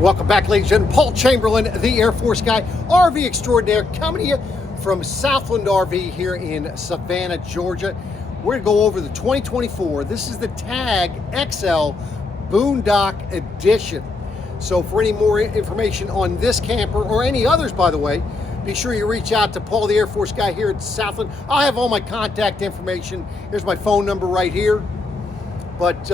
Welcome back, ladies and gentlemen. Paul Chamberlain, the Air Force guy, RV Extraordinaire, coming to you from Southland RV here in Savannah, Georgia. We're going to go over the 2024. This is the TAG XL BoonDock Edition. So for any more information on this camper, or any others, by the way, be sure you reach out to Paul, the Air Force guy here at Southland. I have all my contact information. Here's my phone number right here. But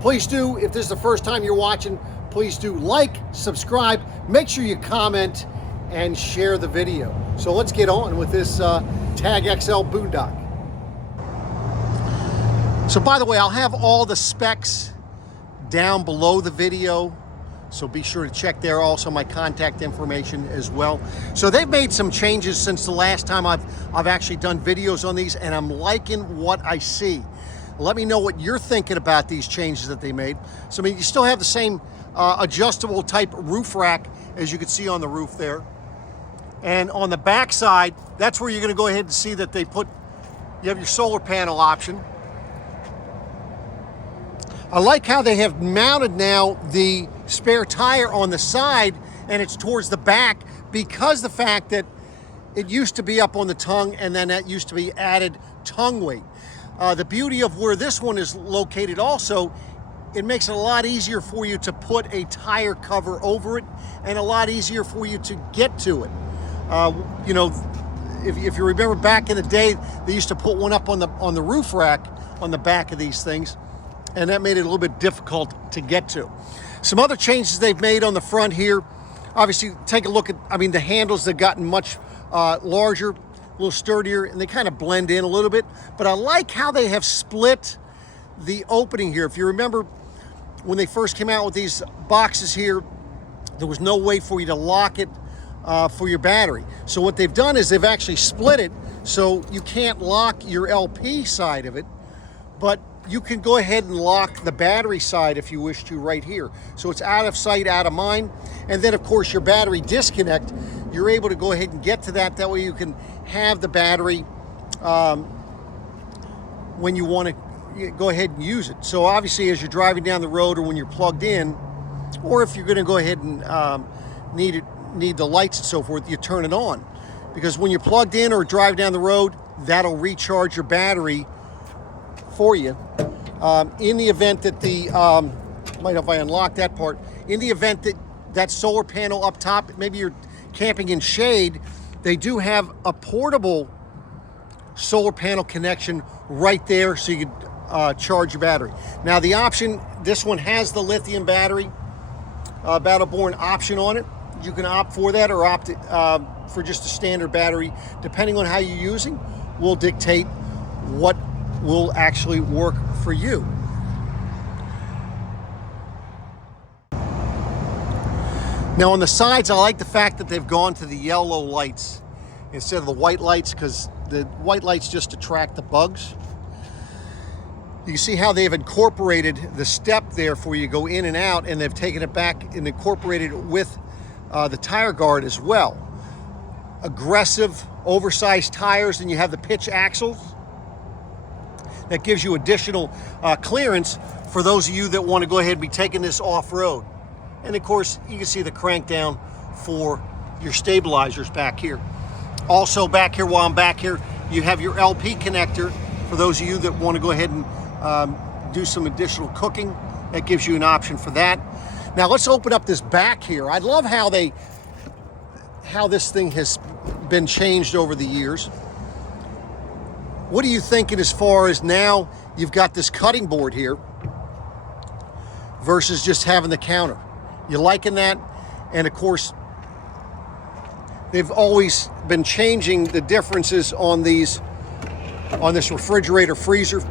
please do, if this is the first time you're watching, please do like, subscribe, make sure you comment, and share the video. So let's get on with this TAG XL BoonDock. So by the way, I'll have all the specs down below the video, so be sure to check there. Also my contact information as well. So they've made some changes since the last time I've actually done videos on these, and I'm liking what I see. Let me know what you're thinking about these changes that they made. So I mean, you still have the same adjustable type roof rack as you can see on the roof there. And on the back side, that's where you're going to go ahead and see that you have your solar panel option. I like how they have mounted now the spare tire on the side, and it's towards the back, because the fact that it used to be up on the tongue, and then that used to be added tongue weight. The beauty of where this one is located also, it makes it a lot easier for you to put a tire cover over it, and a lot easier for you to get to it. You know, if you remember back in the day, they used to put one up on the roof rack on the back of these things, and that made it a little bit difficult to get to. Some other changes they've made on the front here, obviously take a look at, I mean, the handles have gotten much larger, a little sturdier, and they kind of blend in a little bit. But I like how they have split the opening here. If you remember when they first came out with these boxes here, there was no way for you to lock it for your battery. So what they've done is they've actually split it so you can't lock your LP side of it, but you can go ahead and lock the battery side if you wish to right here. So it's out of sight, out of mind. And then of course your battery disconnect, you're able to go ahead and get to that. That way you can have the battery when you want to go ahead and use it. So obviously as you're driving down the road, or when you're plugged in, or if you're going to go ahead and need the lights and so forth, you turn it on. Because when you're plugged in or drive down the road, that'll recharge your battery for you. In the event that might have I unlocked that part, in the event that that solar panel up top, maybe you're camping in shade, they do have a portable solar panel connection right there, so you can charge your battery. Now the option, this one has the lithium battery, Battle-Born option on it. You can opt for that, or opt for just a standard battery. Depending on how you're using, will dictate what will actually work for you. Now on the sides, I like the fact that they've gone to the yellow lights instead of the white lights, because the white lights just attract the bugs. You can see how they've incorporated the step there for you to go in and out, and they've taken it back and incorporated it with the tire guard as well. Aggressive, oversized tires, and you have the pitch axles. That gives you additional clearance for those of you that want to go ahead and be taking this off-road. And of course, you can see the crank down for your stabilizers back here. Also back here, while I'm back here, you have your LP connector for those of you that want to go ahead and do some additional cooking. That gives you an option for that. Now let's open up this back here. I love how this thing has been changed over the years. What are you thinking as far as now you've got this cutting board here versus just having the counter? You liking that? And of course, they've always been changing the differences on this refrigerator freezer.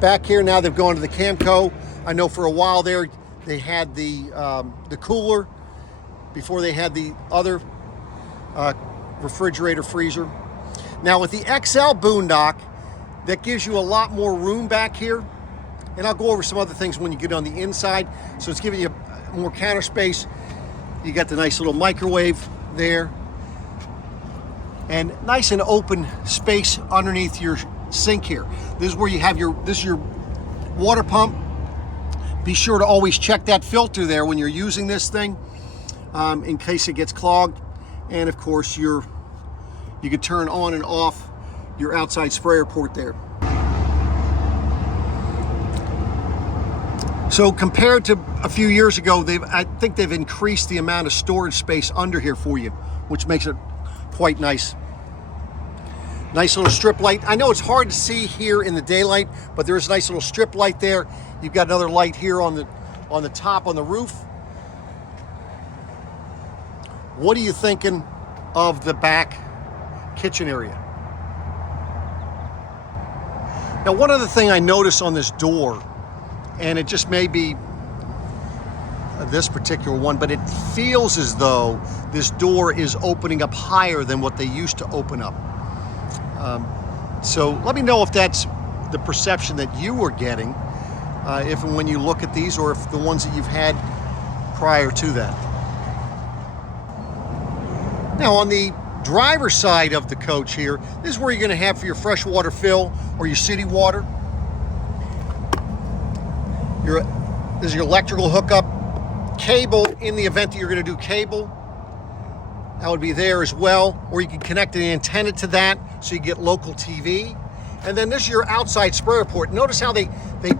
Back here now they've gone to the Camco. I know for a while there they had the cooler before they had the other refrigerator freezer. Now with the XL BoonDock, that gives you a lot more room back here. And I'll go over some other things when you get on the inside. So it's giving you more counter space. You got the nice little microwave there. And nice and open space underneath your sink here. This is where you have this is your water pump. Be sure to always check that filter there when you're using this thing, in case it gets clogged. And of course, you can turn on and off your outside sprayer port there. So compared to a few years ago, I think they've increased the amount of storage space under here for you, which makes it quite nice. Nice little strip light. I know it's hard to see here in the daylight, but there's a nice little strip light there. You've got another light here on the top on the roof. What are you thinking of the back kitchen area? Now, one other thing I noticed on this door, and it just may be this particular one, but it feels as though this door is opening up higher than what they used to open up. So let me know if that's the perception that you were getting, if and when you look at these, or if the ones that you've had prior to that. Now, on the driver's side of the coach here, this is where you're going to have for your freshwater fill or your city water. This is your electrical hookup. Cable, in the event that you're going to do cable, that would be there as well. Or you can connect an antenna to that so you get local TV. And then this is your outside sprayer port. Notice how they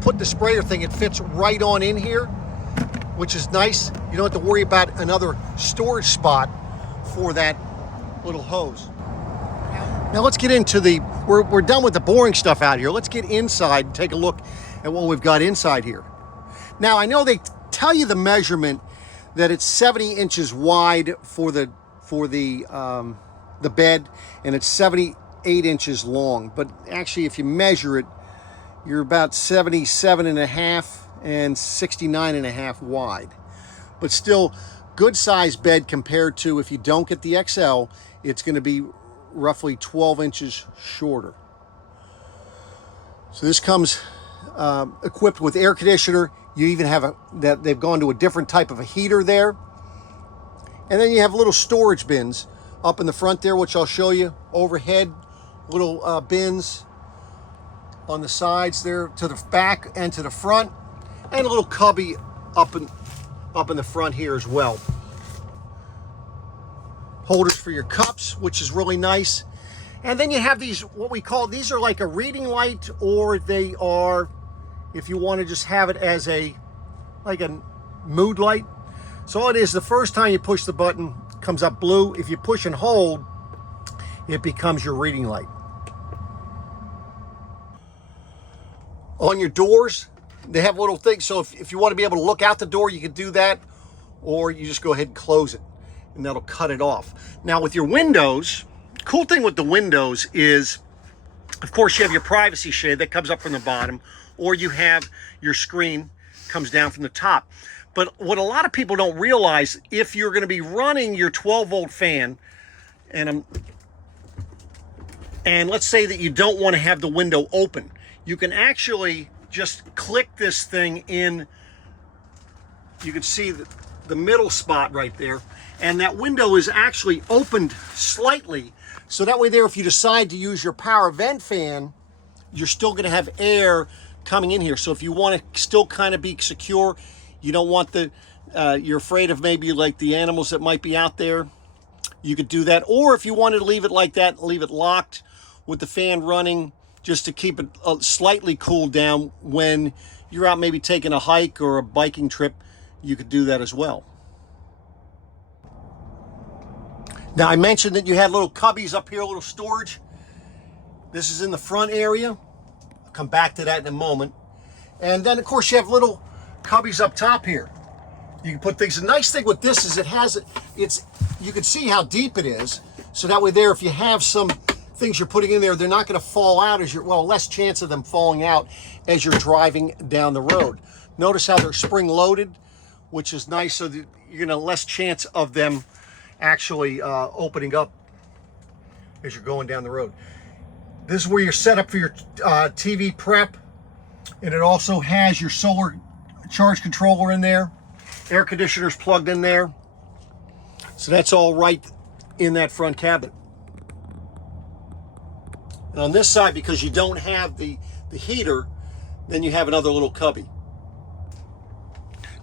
put the sprayer thing, it fits right on in here, which is nice. You don't have to worry about another storage spot for that little hose. Now let's get into we're done with the boring stuff out here. Let's get inside and take a look at what we've got inside here. Now, I know they tell you the measurement that it's 70 inches wide for the bed, and it's 78 inches long. But actually, if you measure it, you're about 77 and a half and 69 and a half wide. But still, good size bed compared to, if you don't get the XL, it's going to be roughly 12 inches shorter. So this comes equipped with air conditioner. You even have they've gone to a different type of a heater there. And then you have little storage bins up in the front there, which I'll show you. Overhead, little bins on the sides there, to the back and to the front. And a little cubby up in the front here as well. Holders for your cups, which is really nice. And then you have these, what we call, these are like a reading light, or they are, if you want to just have it as like a mood light. So all it is, the first time you push the button, it comes up blue. If you push and hold, it becomes your reading light. On your doors, they have little things. So if you want to be able to look out the door, you can do that, or you just go ahead and close it, and that'll cut it off. Now with your windows, cool thing with the windows is, of course, you have your privacy shade that comes up from the bottom, or you have your screen comes down from the top. But what a lot of people don't realize, if you're going to be running your 12-volt fan, and let's say that you don't want to have the window open, you can actually just click this thing in. You can see the middle spot right there, and that window is actually opened slightly, so that way there, if you decide to use your power vent fan, you're still going to have air coming in here. So if you want to still kind of be secure, you don't want you're afraid of maybe like the animals that might be out there, you could do that. Or if you wanted to leave it like that, leave it locked with the fan running, just to keep it slightly cooled down when you're out maybe taking a hike or a biking trip, you could do that as well. Now, I mentioned that you had little cubbies up here, a little storage. This is in the front area. I'll come back to that in a moment. And then, of course, you have little cubbies up top here. You can put things. The nice thing with this is you can see how deep it is. So that way there, if you have some things you're putting in there, they're not going to fall out less chance of them falling out as you're driving down the road. Notice how they're spring loaded, which is nice, so that you're going to less chance of them actually opening up as you're going down the road. This is where you're set up for your TV prep, and it also has your solar charge controller in there, air conditioners plugged in there, so that's all right in that front cabinet. And on this side, because you don't have the heater, then you have another little cubby.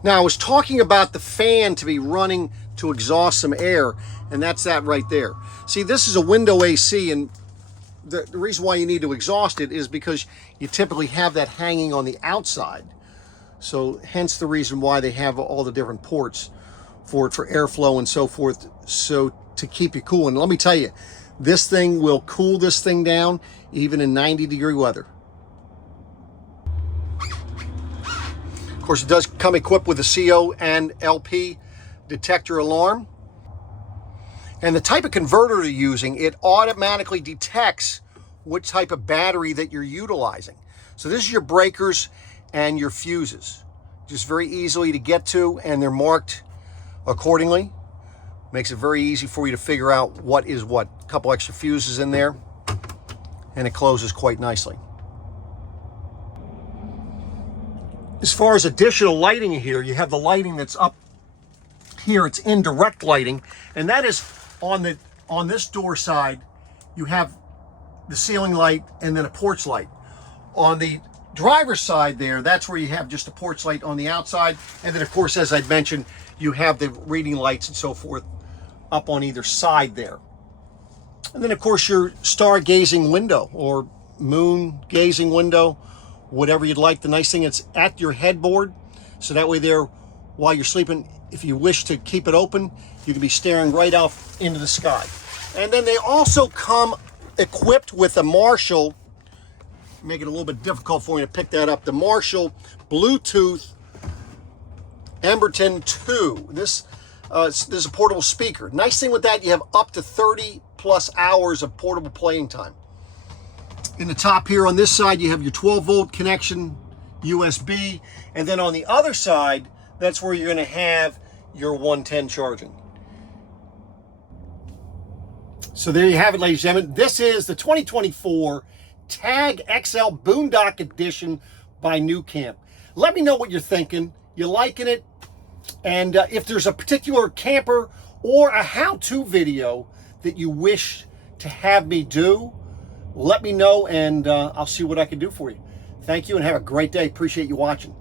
Now, I was talking about the fan to be running to exhaust some air, and that's that right there. See, this is a window AC, and the reason why you need to exhaust it is because you typically have that hanging on the outside. So hence the reason why they have all the different ports for it, for airflow and so forth, so to keep you cool. And let me tell you, this thing will cool this thing down even in 90-degree weather. Of course, it does come equipped with a CO and LP detector alarm. And the type of converter you're using, it automatically detects what type of battery that you're utilizing. So this is your breakers and your fuses. Just very easily to get to, and they're marked accordingly. Makes it very easy for you to figure out what is what. A couple extra fuses in there, and it closes quite nicely. As far as additional lighting here, you have the lighting that's up here. It's indirect lighting, and that is on this door side. You have the ceiling light and then a porch light. On the driver's side there, that's where you have just a porch light on the outside, and then of course, as I'd mentioned, you have the reading lights and so forth up on either side there. And then of course your star-gazing window or moon-gazing window, whatever you'd like. The nice thing, it's at your headboard, so that way there, while you're sleeping, if you wish to keep it open, you can be staring right out into the sky. And then they also come equipped with a Marshall, make it a little bit difficult for me to pick that up, the Marshall Bluetooth Emberton 2. This is a portable speaker. Nice thing with that, you have up to 30 plus hours of portable playing time. In the top here on this side, you have your 12-volt connection, USB, and then on the other side, that's where you're going to have your 110 charging. So there you have it, ladies and gentlemen. This is the 2024 T G XL BoonDock Edition by NuCamp. Let me know what you're thinking. You liking it? And if there's a particular camper or a how-to video that you wish to have me do, let me know, and I'll see what I can do for you. Thank you, and have a great day. Appreciate you watching.